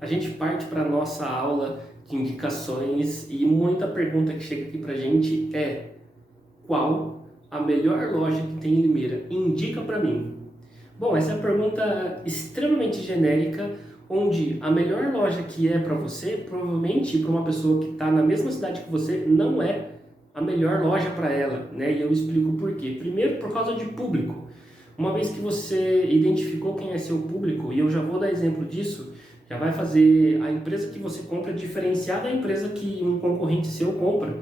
A gente parte para a nossa aula de indicações e muita pergunta que chega aqui para a gente é: qual a melhor loja que tem em Limeira? Indica para mim. Bom, essa é a pergunta extremamente genérica, onde a melhor loja que é para você, provavelmente para uma pessoa que está na mesma cidade que você, não é a melhor loja para ela, né? E eu explico por quê. Primeiro, por causa de público. Uma vez que você identificou quem é seu público, e eu já vou dar exemplo disso, já vai fazer a empresa que você compra diferenciar da empresa que um concorrente seu compra.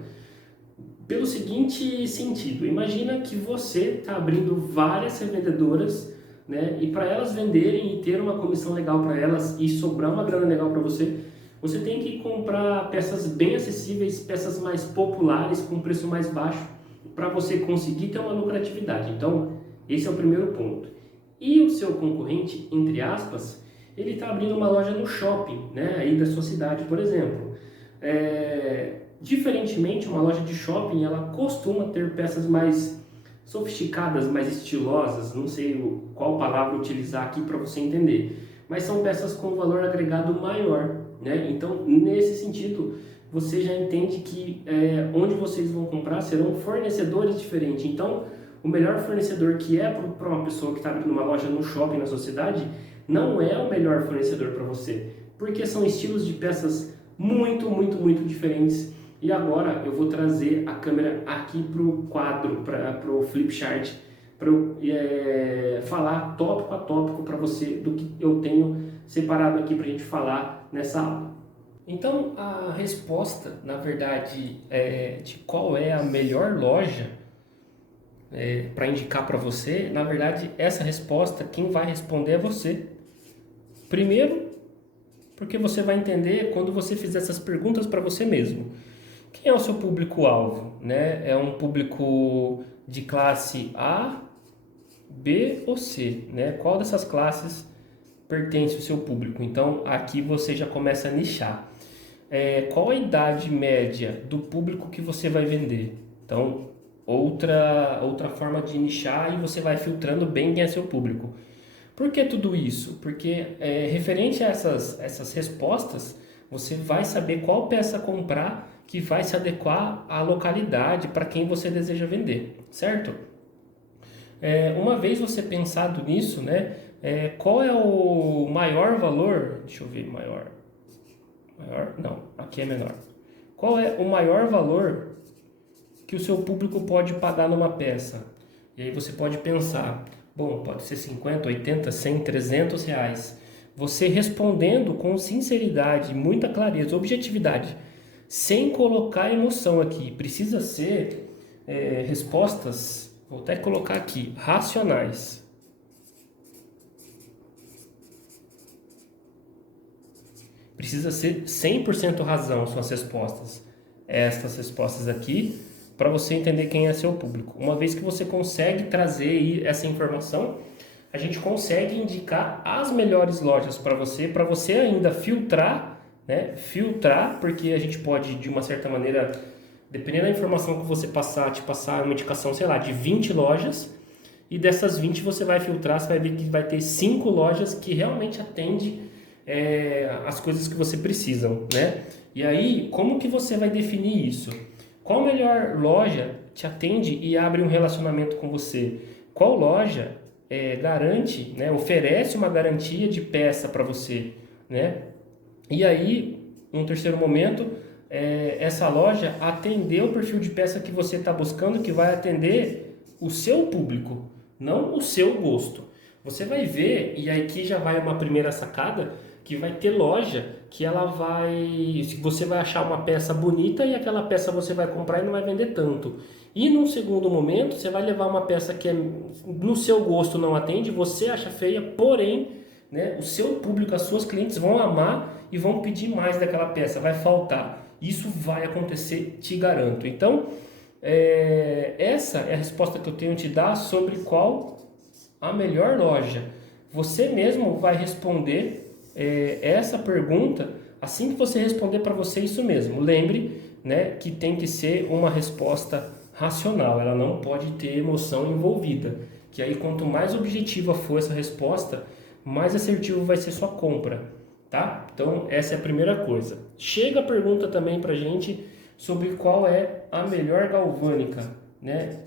Pelo seguinte sentido, imagina que você está abrindo várias revendedoras, né? E para elas venderem e ter uma comissão legal para elas e sobrar uma grana legal para você, você tem que comprar peças bem acessíveis, peças mais populares com preço mais baixo, para você conseguir ter uma lucratividade. Então, esse é o primeiro ponto. E o seu concorrente, entre aspas, ele está abrindo uma loja no shopping, né? Aí da sua cidade, por exemplo. Diferentemente, uma loja de shopping, ela costuma ter peças mais sofisticadas, mais estilosas, não sei qual palavra utilizar aqui para você entender, mas são peças com valor agregado maior, né? Então, nesse sentido, você já entende que onde vocês vão comprar serão fornecedores diferentes. Então, o melhor fornecedor que é para uma pessoa que está abrindo uma loja no shopping na sua cidade, não é o melhor fornecedor para você, porque são estilos de peças muito diferentes. E agora eu vou trazer a câmera aqui para o quadro, para o flip chart, para eu falar tópico a tópico para você do que eu tenho separado aqui para a gente falar nessa aula. Então, a resposta, na verdade, de qual é a melhor loja para indicar para você, na verdade, essa resposta, quem vai responder é você. Primeiro, porque você vai entender quando você fizer essas perguntas para você mesmo. Quem é o seu público-alvo? Né? É um público de classe A, B ou C? Né? Qual dessas classes pertence ao seu público? Então, aqui você já começa a nichar. Qual a idade média do público que você vai vender? Então, outra forma de nichar, e você vai filtrando bem quem é seu público. Por que tudo isso? Porque referente a essas respostas, você vai saber qual peça comprar que vai se adequar à localidade para quem você deseja vender, certo? Uma vez você pensado nisso, né? Qual é o maior valor? Deixa eu ver, maior? Não, aqui é menor. Qual é o maior valor que o seu público pode pagar numa peça? E aí você pode pensar, bom, pode ser 50, 80, 100, 300 reais. Você respondendo com sinceridade, muita clareza, objetividade, sem colocar emoção aqui. Precisa ser respostas, vou até colocar aqui, racionais. Precisa ser 100% razão suas respostas. Estas respostas aqui, para você entender quem é seu público. Uma vez que você consegue trazer essa informação, a gente consegue indicar as melhores lojas para você ainda filtrar, né? Filtrar, porque a gente pode, de uma certa maneira, dependendo da informação que você passar, te passar uma indicação, sei lá, de 20 lojas, e dessas 20 você vai filtrar, você vai ver que vai ter 5 lojas que realmente atendem as coisas que você precisa, né? E aí, como que você vai definir isso? Qual melhor loja te atende e abre um relacionamento com você? Qual loja garante, né, oferece uma garantia de peça para você, né? E aí, um terceiro momento, essa loja atender o perfil de peça que você está buscando, que vai atender o seu público, não o seu gosto. Você vai ver, e aqui já vai uma primeira sacada, que vai ter loja que ela vai... Você vai achar uma peça bonita e aquela peça você vai comprar e não vai vender tanto. E num segundo momento, você vai levar uma peça que no seu gosto não atende, você acha feia, porém, né, o seu público, as suas clientes vão amar e vão pedir mais daquela peça, vai faltar. Isso vai acontecer, te garanto. Então, essa é a resposta que eu tenho a te dar sobre qual a melhor loja. Você mesmo vai responder essa pergunta assim que você responder para você isso mesmo. Lembre, né, que tem que ser uma resposta racional, ela não pode ter emoção envolvida. Que aí quanto mais objetiva for essa resposta, mais assertivo vai ser sua compra. tá? Então, essa é a primeira coisa. Chega a pergunta também pra gente sobre qual é a melhor galvânica, né?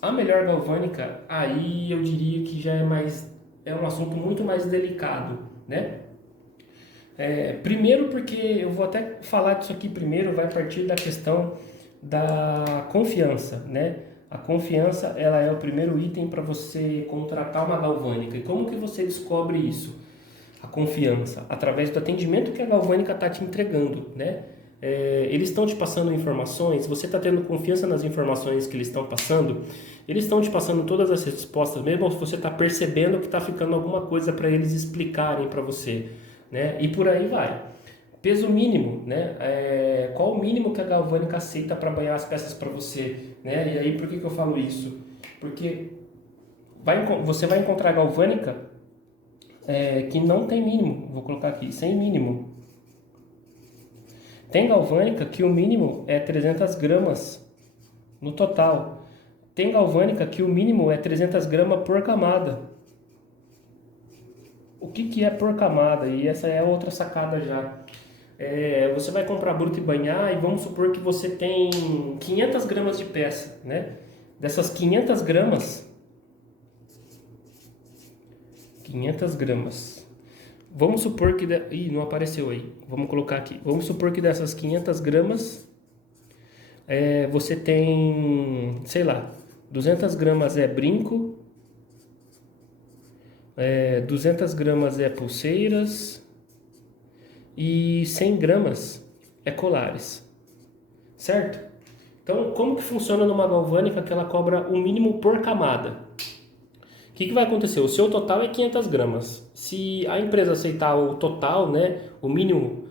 A melhor galvânica, aí eu diria que já é um assunto muito mais delicado, né? Primeiro porque eu vou até falar disso aqui primeiro, vai partir da questão da confiança, né? A confiança, ela é o primeiro item para você contratar uma galvânica. E como que você descobre isso? A confiança, através do atendimento que a galvânica está te entregando, né? Eles estão te passando informações, você está tendo confiança nas informações que eles estão passando, eles estão te passando todas as respostas, mesmo se você está percebendo que está ficando alguma coisa para eles explicarem para você, né? E por aí vai. Peso mínimo, né? Qual o mínimo que a galvânica aceita para banhar as peças para você, né? E aí por que eu falo isso? Porque você vai encontrar galvânica que não tem mínimo, vou colocar aqui, sem mínimo. Tem galvânica que o mínimo é 300 gramas no total. Tem galvânica que o mínimo é 300 gramas por camada. O que é por camada? E essa é outra sacada já. Você vai comprar bruto e banhar e vamos supor que você tem 500 gramas de peça, né? Dessas 500 gramas, vamos supor que... Ih, não apareceu aí. Vamos colocar aqui. Vamos supor que dessas 500 gramas, você tem, sei lá, 200 gramas é brinco, 200 gramas é pulseiras e 100 gramas é colares, certo? Então, como que funciona numa galvânica que ela cobra o mínimo por camada? O que vai acontecer? O seu total é 500 gramas. Se a empresa aceitar o total, né, o mínimo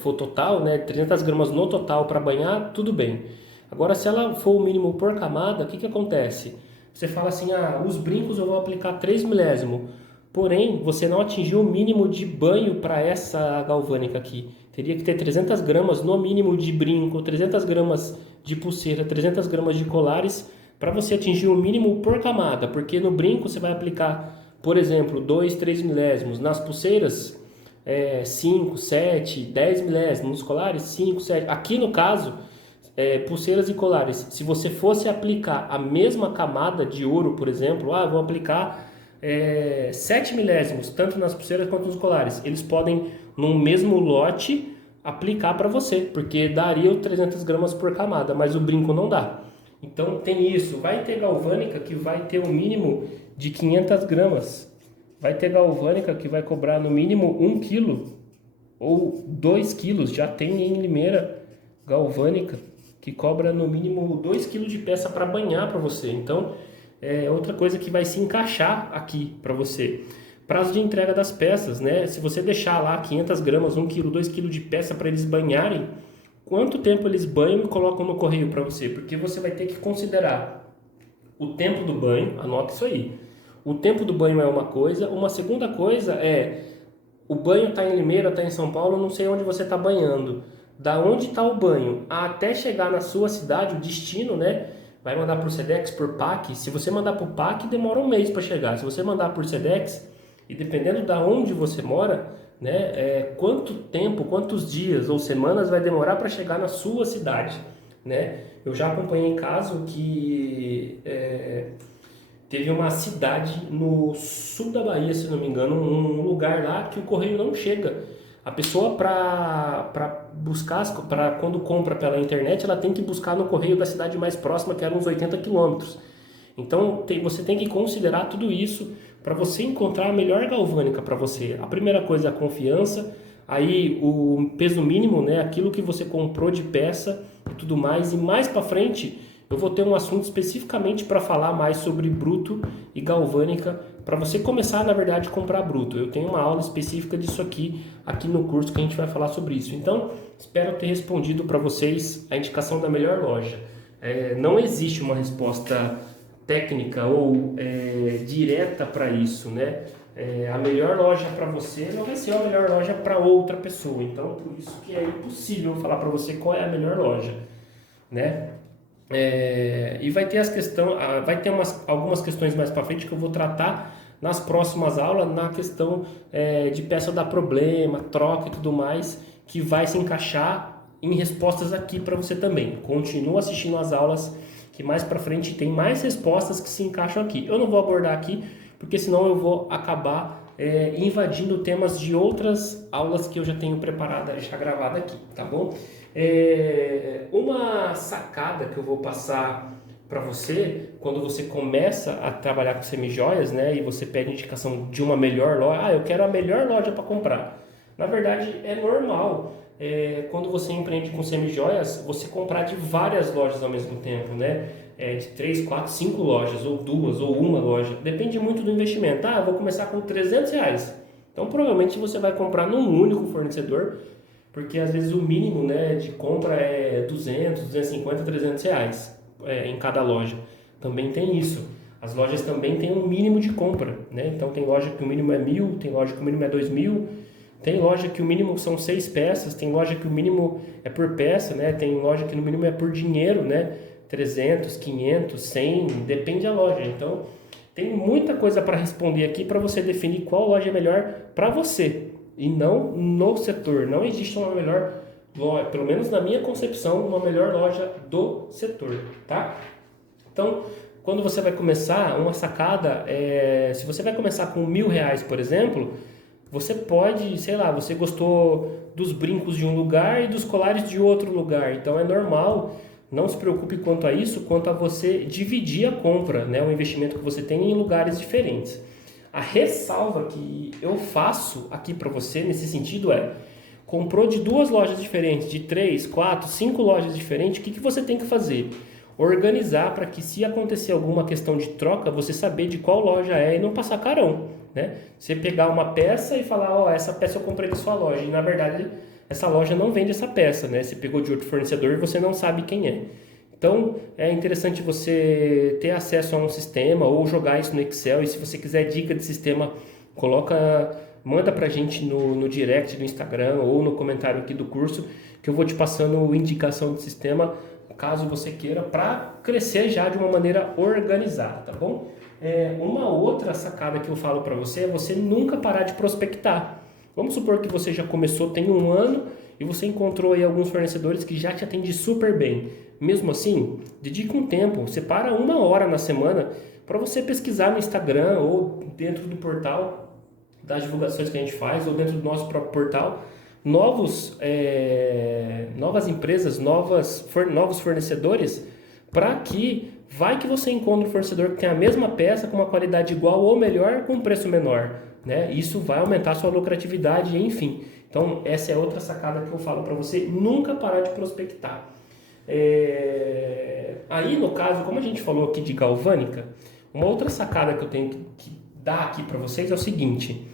for total, né, 300 gramas no total para banhar, tudo bem. Agora, se ela for o mínimo por camada, o que acontece? Você fala assim, os brincos eu vou aplicar 3 milésimo, porém, você não atingiu o mínimo de banho para essa galvânica aqui. Teria que ter 300 gramas no mínimo de brinco, 300 gramas de pulseira, 300 gramas de colares, para você atingir o mínimo por camada, porque no brinco você vai aplicar, por exemplo, 2, 3 milésimos, nas pulseiras 5, 7, 10 milésimos, nos colares 5, 7. Aqui no caso, pulseiras e colares, se você fosse aplicar a mesma camada de ouro, por exemplo, vou aplicar 7 milésimos, tanto nas pulseiras quanto nos colares, eles podem, no mesmo lote, aplicar para você, porque daria 300 gramas por camada, mas o brinco não dá. Então tem isso, vai ter galvânica que vai ter um mínimo de 500 gramas, vai ter galvânica que vai cobrar no mínimo 1 quilo ou 2 quilos, já tem em Limeira galvânica que cobra no mínimo 2 quilos de peça para banhar para você. Então é outra coisa que vai se encaixar aqui para você. Prazo de entrega das peças, né? Se você deixar lá 500 gramas, 1 quilo, 2 quilos de peça para eles banharem, quanto tempo eles banham e colocam no correio para você? Porque você vai ter que considerar o tempo do banho, anota isso aí. O tempo do banho é uma coisa. Uma segunda coisa é, o banho está em Limeira, está em São Paulo, não sei onde você está banhando. Da onde está o banho até chegar na sua cidade, o destino, né? Vai mandar por Sedex, por PAC. Se você mandar por PAC, demora um mês para chegar. Se você mandar por Sedex, e dependendo da onde você mora, né, quanto tempo, quantos dias ou semanas vai demorar para chegar na sua cidade, né? Eu já acompanhei caso que teve uma cidade no sul da Bahia, se não me engano, um lugar lá que o correio não chega. A pessoa para buscar, para quando compra pela internet, ela tem que buscar no correio da cidade mais próxima, que era uns 80 quilômetros. Então você tem que considerar tudo isso para você encontrar a melhor galvânica para você. A primeira coisa é a confiança, aí o peso mínimo, né, aquilo que você comprou de peça e tudo mais. E mais para frente eu vou ter um assunto especificamente para falar mais sobre bruto e galvânica, para você começar, na verdade, a comprar bruto. Eu tenho uma aula específica disso aqui no curso que a gente vai falar sobre isso. Então, espero ter respondido para vocês a indicação da melhor loja. Não existe uma resposta técnica ou direta para isso, né? A melhor loja para você não vai ser a melhor loja para outra pessoa. Então, por isso que é impossível falar para você qual é a melhor loja, né? E vai ter vai ter algumas questões mais para frente que eu vou tratar nas próximas aulas na questão de peça dar problema, troca e tudo mais, que vai se encaixar em respostas aqui para você também. Continua assistindo as aulas, que mais para frente tem mais respostas que se encaixam aqui. Eu não vou abordar aqui, porque senão eu vou acabar invadindo temas de outras aulas que eu já tenho preparada, já gravada aqui, tá bom? Uma sacada que eu vou passar para você, quando você começa a trabalhar com semijoias, né, e você pede indicação de uma melhor loja, eu quero a melhor loja para comprar. Na verdade, é normal, quando você empreende com semijoias, você comprar de várias lojas ao mesmo tempo, né? De 3, 4, 5 lojas, ou 2, ou uma loja. Depende muito do investimento. Eu vou começar com R$ 300. Então, provavelmente você vai comprar num único fornecedor, porque às vezes o mínimo, né, de compra é 200, 250, R$ 300 em cada loja. Também tem isso. As lojas também têm um mínimo de compra, né? Então tem loja que o mínimo é 1.000, tem loja que o mínimo é 2.000, tem loja que o mínimo são 6 peças, tem loja que o mínimo é por peça, né? Tem loja que no mínimo é por dinheiro, né? 300, 500, 100, depende da loja. Então tem muita coisa para responder aqui para você definir qual loja é melhor para você e não no setor. Não existe uma melhor loja, pelo menos na minha concepção, uma melhor loja do setor, tá? Então, quando você vai começar, uma sacada, se você vai começar com R$ 1.000, por exemplo, você pode, sei lá, você gostou dos brincos de um lugar e dos colares de outro lugar, então é normal, não se preocupe quanto a isso, quanto a você dividir a compra, né, o investimento que você tem em lugares diferentes. A ressalva que eu faço aqui para você nesse sentido comprou de 2 lojas diferentes, de 3, 4, 5 lojas diferentes, o que você tem que fazer? Organizar para que, se acontecer alguma questão de troca, você saber de qual loja é e não passar carão, né? Você pegar uma peça e falar, essa peça eu comprei da sua loja, e na verdade essa loja não vende essa peça, né? Você pegou de outro fornecedor e você não sabe quem é. Então é interessante você ter acesso a um sistema ou jogar isso no Excel, e se você quiser dica de sistema, manda pra gente no direct do Instagram ou no comentário aqui do curso, que eu vou te passando indicação de sistema, caso você queira, para crescer já de uma maneira organizada, tá bom? Uma outra sacada que eu falo para você é você nunca parar de prospectar. Vamos supor que você já começou, tem 1 ano, e você encontrou aí alguns fornecedores que já te atendem super bem. Mesmo assim, dedique um tempo, separa 1 hora na semana para você pesquisar no Instagram ou dentro do portal das divulgações que a gente faz, ou dentro do nosso próprio portal, novas empresas, novos fornecedores, para que vai que você encontre um fornecedor que tem a mesma peça com uma qualidade igual ou melhor com um preço menor, né? Isso vai aumentar a sua lucratividade, enfim. Então essa é outra sacada que eu falo para você, nunca parar de prospectar. Aí no caso, como a gente falou aqui de galvânica, uma outra sacada que eu tenho que dar aqui para vocês é o seguinte: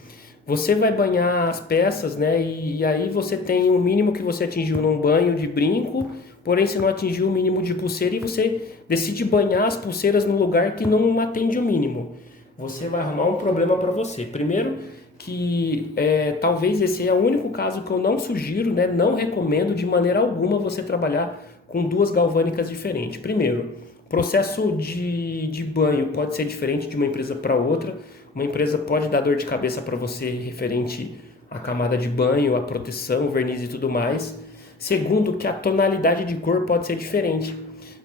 você vai banhar as peças, né? E aí você tem o mínimo que você atingiu num banho de brinco, porém você não atingiu o mínimo de pulseira e você decide banhar as pulseiras no lugar que não atende o mínimo. Você vai arrumar um problema para você. Primeiro que talvez esse é o único caso que eu não sugiro, né? Não recomendo de maneira alguma você trabalhar com 2 galvânicas diferentes. Primeiro, processo de banho pode ser diferente de uma empresa para outra. Uma empresa pode dar dor de cabeça para você referente à camada de banho, à proteção, verniz e tudo mais. Segundo, que a tonalidade de cor pode ser diferente.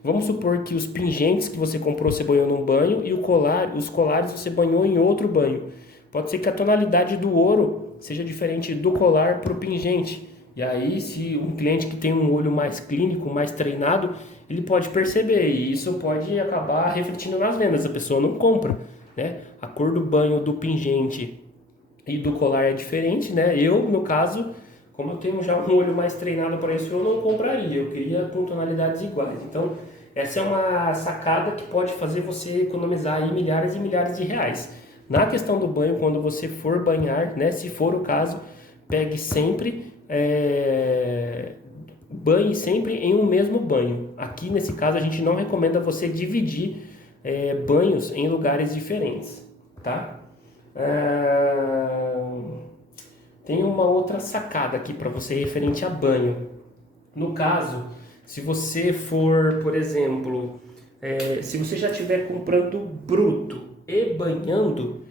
Vamos supor que os pingentes que você comprou você banhou num banho e os colares você banhou em outro banho. Pode ser que a tonalidade do ouro seja diferente do colar para o pingente. E aí, se um cliente que tem um olho mais clínico, mais treinado, ele pode perceber, e isso pode acabar refletindo nas vendas. A pessoa não compra, né? A cor do banho do pingente e do colar é diferente, né? Eu, no caso, como eu tenho já um olho mais treinado para isso, eu não compraria, eu queria com tonalidades iguais. Então, essa é uma sacada que pode fazer você economizar aí milhares e milhares de reais. Na questão do banho, quando você for banhar, né? Se for o caso, pegue sempre, banhe sempre em um mesmo banho. Aqui, nesse caso, a gente não recomenda você dividir banhos em lugares diferentes, tá? Tem uma outra sacada aqui para você referente a banho. No caso, se você for, por exemplo, se você já estiver comprando bruto e banhando,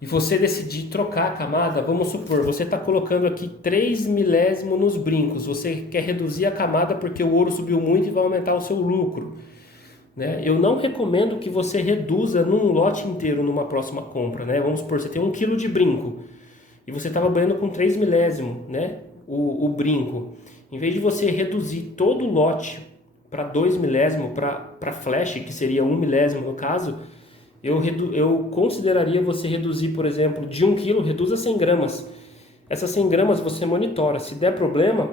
e você decidir trocar a camada, vamos supor, você está colocando aqui 3 milésimos nos brincos, você quer reduzir a camada porque o ouro subiu muito e vai aumentar o seu lucro, né? Eu não recomendo que você reduza num lote inteiro numa próxima compra, né? Vamos supor, você tem 1 quilo de brinco e você estava banhando com 3 milésimos, né? O brinco. Em vez de você reduzir todo o lote para 2 milésimos, para flash, que seria 1 milésimo no caso, eu consideraria você reduzir, por exemplo, de 1 quilo, reduza 100 gramas. Essas 100 gramas você monitora. Se der problema,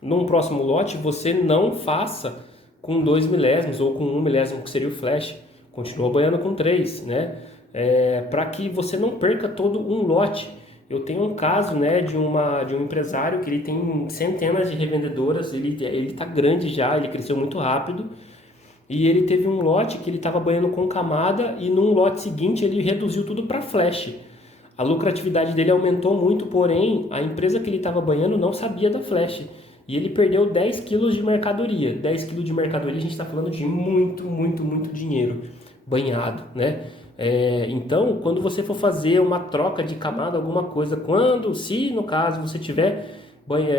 num próximo lote, você não faça com 2 milésimos ou com 1 milésimo, que seria o flash. Continua banhando com 3, né? Para que você não perca todo um lote. Eu tenho um caso, né, de um empresário que ele tem centenas de revendedoras, ele está grande já, ele cresceu muito rápido. E ele teve um lote que ele estava banhando com camada e num lote seguinte ele reduziu tudo para flash. A lucratividade dele aumentou muito, porém a empresa que ele estava banhando não sabia da flash. E ele perdeu 10 quilos de mercadoria. 10 quilos de mercadoria, a gente está falando de muito, muito, muito dinheiro banhado, né? Então, quando você for fazer uma troca de camada, alguma coisa, se no caso você estiver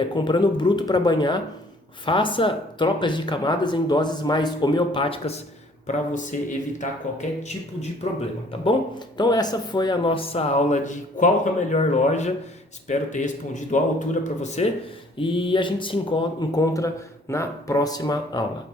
comprando bruto para banhar, faça trocas de camadas em doses mais homeopáticas para você evitar qualquer tipo de problema, tá bom? Então essa foi a nossa aula de qual a melhor loja. Espero ter respondido à altura para você e a gente se encontra na próxima aula.